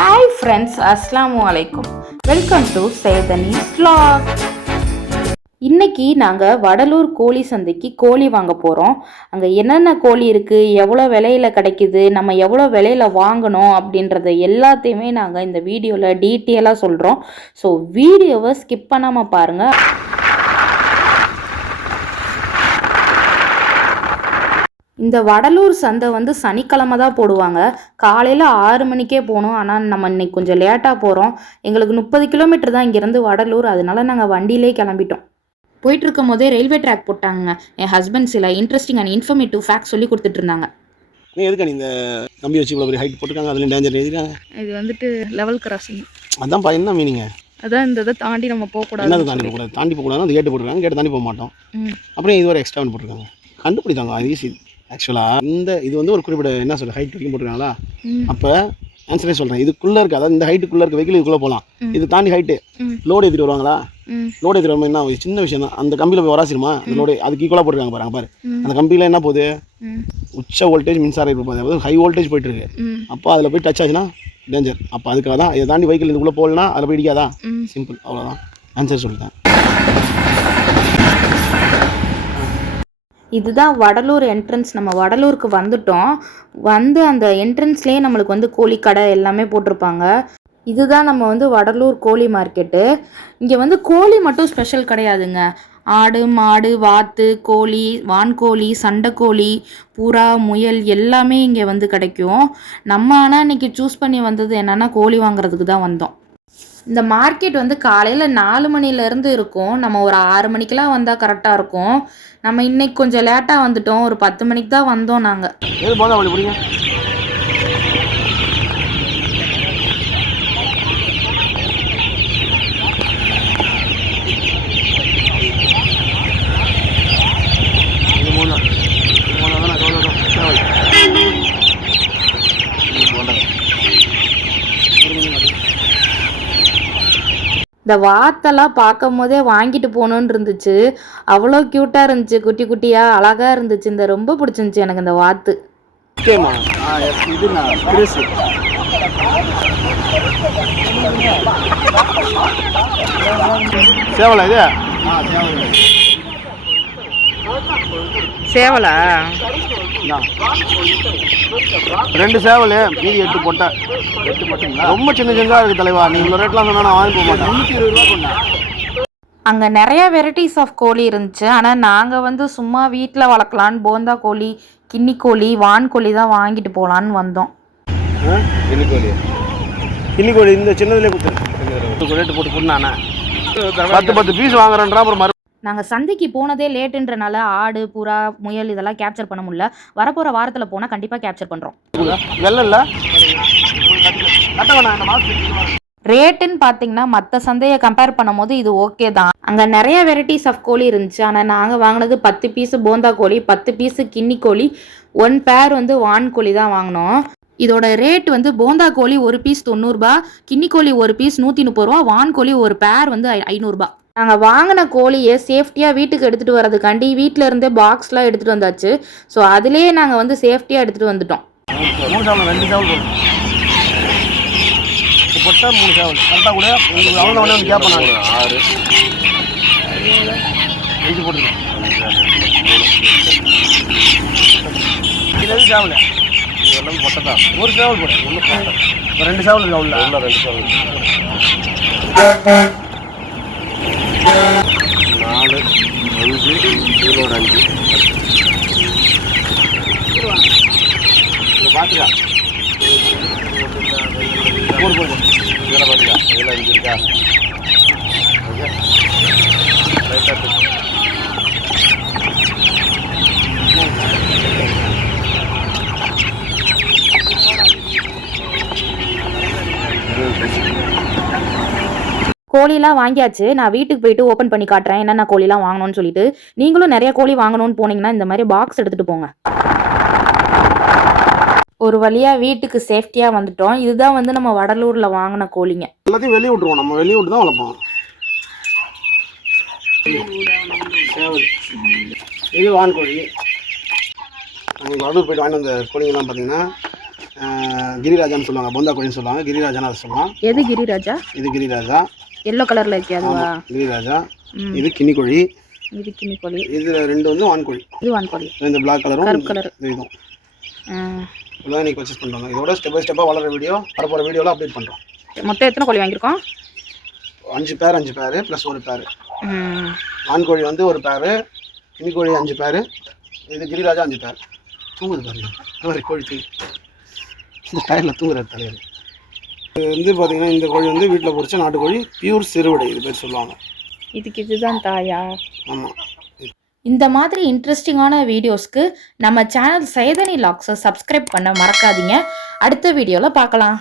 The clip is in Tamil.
ஹாய் ஃப்ரெண்ட்ஸ், அஸ்ஸலாமு அலைக்கும். Welcome to Chetani vlog. இன்னைக்கு நாங்கள் வடலூர் கோழி சந்தைக்கு கோழி வாங்க போகிறோம். அங்கே என்னென்ன கோழி இருக்குது, எவ்வளோ விலையில் கிடைக்குது, நம்ம எவ்வளோ விலையில் வாங்கணும் அப்படின்றத எல்லாத்தையுமே நாங்கள் இந்த வீடியோவில் டீட்டெயிலாக சொல்கிறோம். ஸோ வீடியோவை ஸ்கிப் பண்ணாமல் பாருங்கள். இந்த வடலூர் சந்தை வந்து சனிக்கிழமை தான் போடுவாங்க. காலையில் 6 மணிக்கே போகணும். ஆனால் நம்ம இன்னைக்கு கொஞ்சம் லேட்டாக போகிறோம். எங்களுக்கு 30 கிலோமீட்டர் தான் இங்கேருந்து வடலூர். அதனால நாங்கள் வண்டியிலே கிளம்பிட்டோம். போயிட்டு இருக்கும் போதே ரயில்வே ட்ராக் போட்டாங்க. என் ஹஸ்பண்ட் சில இன்ட்ரெஸ்டிங் அண்ட் இன்ஃபர்மேட்டிவ் ஃபேக்ட் சொல்லி கொடுத்துட்டு இருந்தாங்க. நீ எதுக்கு நீ இந்த கம்பி வச்சு இவ்வளோ பெரிய ஹைட் போட்டுருக்காங்க, அதுலேயும் டேஞ்சர் எழுதிருக்காங்க. இது வந்துட்டு லெவல் கிராசிங். அதான்ப்பா, என்ன மீனிங்க? அதான் இந்த இதை தாண்டி நம்ம போகக்கூடாது. என்ன தாண்டி போகக்கூடாது? தாண்டி போகக்கூடாது. அந்த கேட்டு போட்டுருக்காங்க, கேட்டு தாண்டி போக மாட்டோம். அப்புறம் இது ஒரு எக்ஸ்ட்ரா போட்டுருக்காங்க. கண்டுபிடித்தாங்க, அது ஈஸி. ஆக்சுவலாக இது வந்து ஒரு குறிப்பிட்ட என்ன சொல்ற ஹைட் வரைக்கும் போட்டுருக்காங்களா? அப்போ ஆன்சரே சொல்கிறேன். இதுக்குள்ளே இருக்குது, அதாவது இந்த ஹைட்டுக்குள்ளே இருக்க வெஹிக்கிள் இதுக்குள்ளே போகலாம். இது தாண்டி ஹைட்டு லோடு ஏற்றிட்டு வருவாங்களா? லோடு ஏற்றிட்டு வரும்போது என்ன சின்ன விஷயம் தான், அந்த கம்பியில் போய் வராசிருமா? அந்த லோடு அதுக்கு ஈக்குவலாக போட்டுருக்காங்க பாருங்க. பாரு, அந்த கம்பியில் என்ன போகுது? உச்ச வோல்டேஜ் மின்சாரம் இருப்போம், அதாவது ஹை வோல்டேஜ் போயிட்டு இருக்கு. அப்போ அதில் போய் டச் ஆச்சுன்னா டேஞ்சர். அப்போ அதுக்காக தான் இதை தாண்டி வெஹிக்கிள் இதுக்குள்ளே போகலன்னா அதில் போய் இடிக்காதா? சிம்பிள், அவ்வளோதான். ஆன்சர் சொல்லிட்டேன். இதுதான் வடலூர் என்ட்ரன்ஸ். நம்ம வடலூருக்கு வந்துட்டோம். வந்து அந்த என்ட்ரன்ஸ்லேயே நம்மளுக்கு வந்து கோழி கடை எல்லாமே போட்டிருப்பாங்க. இதுதான் நம்ம வந்து வடலூர் கோழி மார்க்கெட்டு. இங்கே வந்து கோழி மட்டும் ஸ்பெஷல் கிடையாதுங்க. ஆடு, மாடு, வாத்து, கோழி, வான்கோழி, சண்டைக்கோழி, புறா, முயல் எல்லாமே இங்கே வந்து கிடைக்கும். நம்ம ஆனால் இன்றைக்கி சூஸ் பண்ணி வந்தது என்னென்னா கோழி வாங்குறதுக்கு தான் வந்தோம். இந்த மார்க்கெட் வந்து காலையில் 4 மணிலேருந்து இருக்கும். நம்ம ஒரு 6 மணிக்கெலாம் வந்தால் கரெக்டாக இருக்கும். நம்ம இன்னைக்கு கொஞ்சம் லேட்டாக வந்துட்டோம். ஒரு 10 மணிக்கு தான் வந்தோம் நாங்கள். இந்த வாத்தெல்லாம் பார்க்கும் போதே வாங்கிட்டு போகணுன்னு இருந்துச்சு. அவ்வளோ க்யூட்டாக இருந்துச்சு, குட்டி குட்டியாக அழகாக இருந்துச்சு. இந்த ரொம்ப பிடிச்சிருந்துச்சி எனக்கு இந்த வாத்து. சேவலா? 2 சேவல், மீதி 8 பொட்டை. ரொம்ப சின்ன சின்னதாக இருக்குது தலைவா. நீ இவ்வளோ ரேட்லாம் சொன்னால் நான் வாங்கி போக மாட்டேன். 120 ரூபா கொண்டேன். அங்கே நிறைய வெரைட்டிஸ் ஆஃப் கோழி இருந்துச்சு. ஆனால் நாங்கள் வந்து சும்மா வீட்டில் வளர்க்கலான்னு போந்தா கோழி, கின்னி கோழி, வான்கோழி தான் வாங்கிட்டு போகலான்னு வந்தோம். கின்னி கோழி இந்த சின்னதுலேயே கொடுத்துரு. ரேட்டு போட்டு கொடுனாண்ணா 10 பீஸ் வாங்குறேன்றா. அப்புறம் நாங்கள் சந்தைக்கு போனதே லேட்டுன்றனால ஆடு, புறா, முயல் இதெல்லாம் கேப்சர் பண்ண முடியல. வரப்போகிற வாரத்தில் போனால் கண்டிப்பாக கேப்சர் பண்ணுறோம். ரேட்டுன்னு பார்த்தீங்கன்னா மற்ற சந்தையை கம்பேர் பண்ணும் போது இது ஓகே தான். அங்கே நிறைய வெரைட்டிஸ் ஆஃப் கோழி இருந்துச்சு. ஆனால் நாங்கள் வாங்கினது 10 பீஸு போந்தா கோழி, 10 பீஸு கின்னி கோழி, 1 பேர் வந்து வான்கோழி தான் வாங்கினோம். இதோட ரேட் வந்து போந்தா கோழி 1 பீஸ் 90 ரூபா, கின்னி கோழி 1 பீஸ் 130 ரூபா, வான்கோழி 1 பேர் வந்து 500 ரூபா. நாங்கள் வாங்கின கோழியை சேஃப்டியாக வீட்டுக்கு எடுத்துகிட்டு வரதுக்காண்டி வீட்டில் இருந்தே பாக்ஸ்லாம் எடுத்துகிட்டு வந்தாச்சு. ஸோ அதுலேயே நாங்கள் வந்து சேஃப்டியாக எடுத்துகிட்டு வந்துட்டோம். 3 சேவல் 2 சேவல் போட்டா 3 சேவல் கரெக்டாக கூட அவங்க வந்து கேட்பேன். 6 இது போட்டுருக்கேன். இது சேவல் இதெல்லாம் பொட்டை தான். 1 சேவல் போடு, 2 சேவல் இல்லை உள்ள 2 சேவல் 4 5 0 5 இதை பார்த்துக்கா. போடு போடு இதில் பார்த்துக்கா. இதில் 5 இருக்கா? ஓகே, ரைட்டாக கோழிலாம் வாங்கியாச்சு. நான் வீட்டுக்கு போயிட்டு ஓப்பன் பண்ணி காட்டுறேன் என்னென்ன கோழிலாம் வாங்கணும்னு சொல்லிட்டு. நீங்களும் நிறைய கோழி வாங்கணும்னு போனீங்கன்னா இந்த மாதிரி பாக்ஸ் எடுத்துகிட்டு போங்க. ஒரு வழியாக வீட்டுக்கு சேஃப்டியாக வந்துட்டோம். இதுதான் வந்து நம்ம வடலூரில் வாங்கின கோழிங்க. எல்லாத்தையும் வெளியே விட்டுருவோம். நம்ம வெளியே விட்டு தான் வளர்ப்போம். இது வான்கோழி. நாங்கள் வடலூர் போய்ட்டு வாங்கிட்டு வந்த கோழிங்கெல்லாம் பார்த்தீங்கன்னா கிரிராஜான்னு சொல்லுவாங்க, பொந்தா கோழின்னு சொல்லுவாங்க, கிரிராஜான்னு அதை சொல்லலாம். எது கிரிராஜா? இது கிரிராஜா. எல்லோ கலரில் இருக்கே அதுவா? கிரிராஜா. இது கின்னி கோழி. இது கின்னி கோழி. இது 2 வந்து வான்கோழி. இது வான்கோழி. இந்த பிளாக் கலரும் கருப்பு கலர் இதுவும். இதெல்லாம் இன்றைக்கி பர்ச்சேஸ் பண்ணுறாங்க. இதோட ஸ்டெப் பை ஸ்டெப்பாக வளர வீடியோ வரப்போகிற வீடியோவில் அப்டேட் பண்ணுறோம். மொத்தம் எத்தனை கோழி வாங்கியிருக்கோம்? 5 பேர் ப்ளஸ் ஒரு பேர். வான்கோழி வந்து ஒரு பேர், கின்னி கோழி 5 பேர், இது கிரிராஜா 5 பேர். தூங்குது பாருங்க, ஒரு கோழி தூங்கி இந்த டயரில் தூங்குற தலைவர். இது வந்து பார்த்திங்கன்னா இந்த கோழி வந்து வீட்டில் பொரிச்ச நாட்டுக்கோழி, பியூர் சிறுவிடை இது பேர் சொல்லுவாங்க. இதுக்கு இதுதான் தாயா? ஆமாம். இந்த மாதிரி இன்ட்ரெஸ்டிங்கான வீடியோஸ்க்கு நம்ம சேனல் சைதனி லாக்ஸை சப்ஸ்கிரைப் பண்ண மறக்காதீங்க. அடுத்த வீடியோவில் பார்க்கலாம்.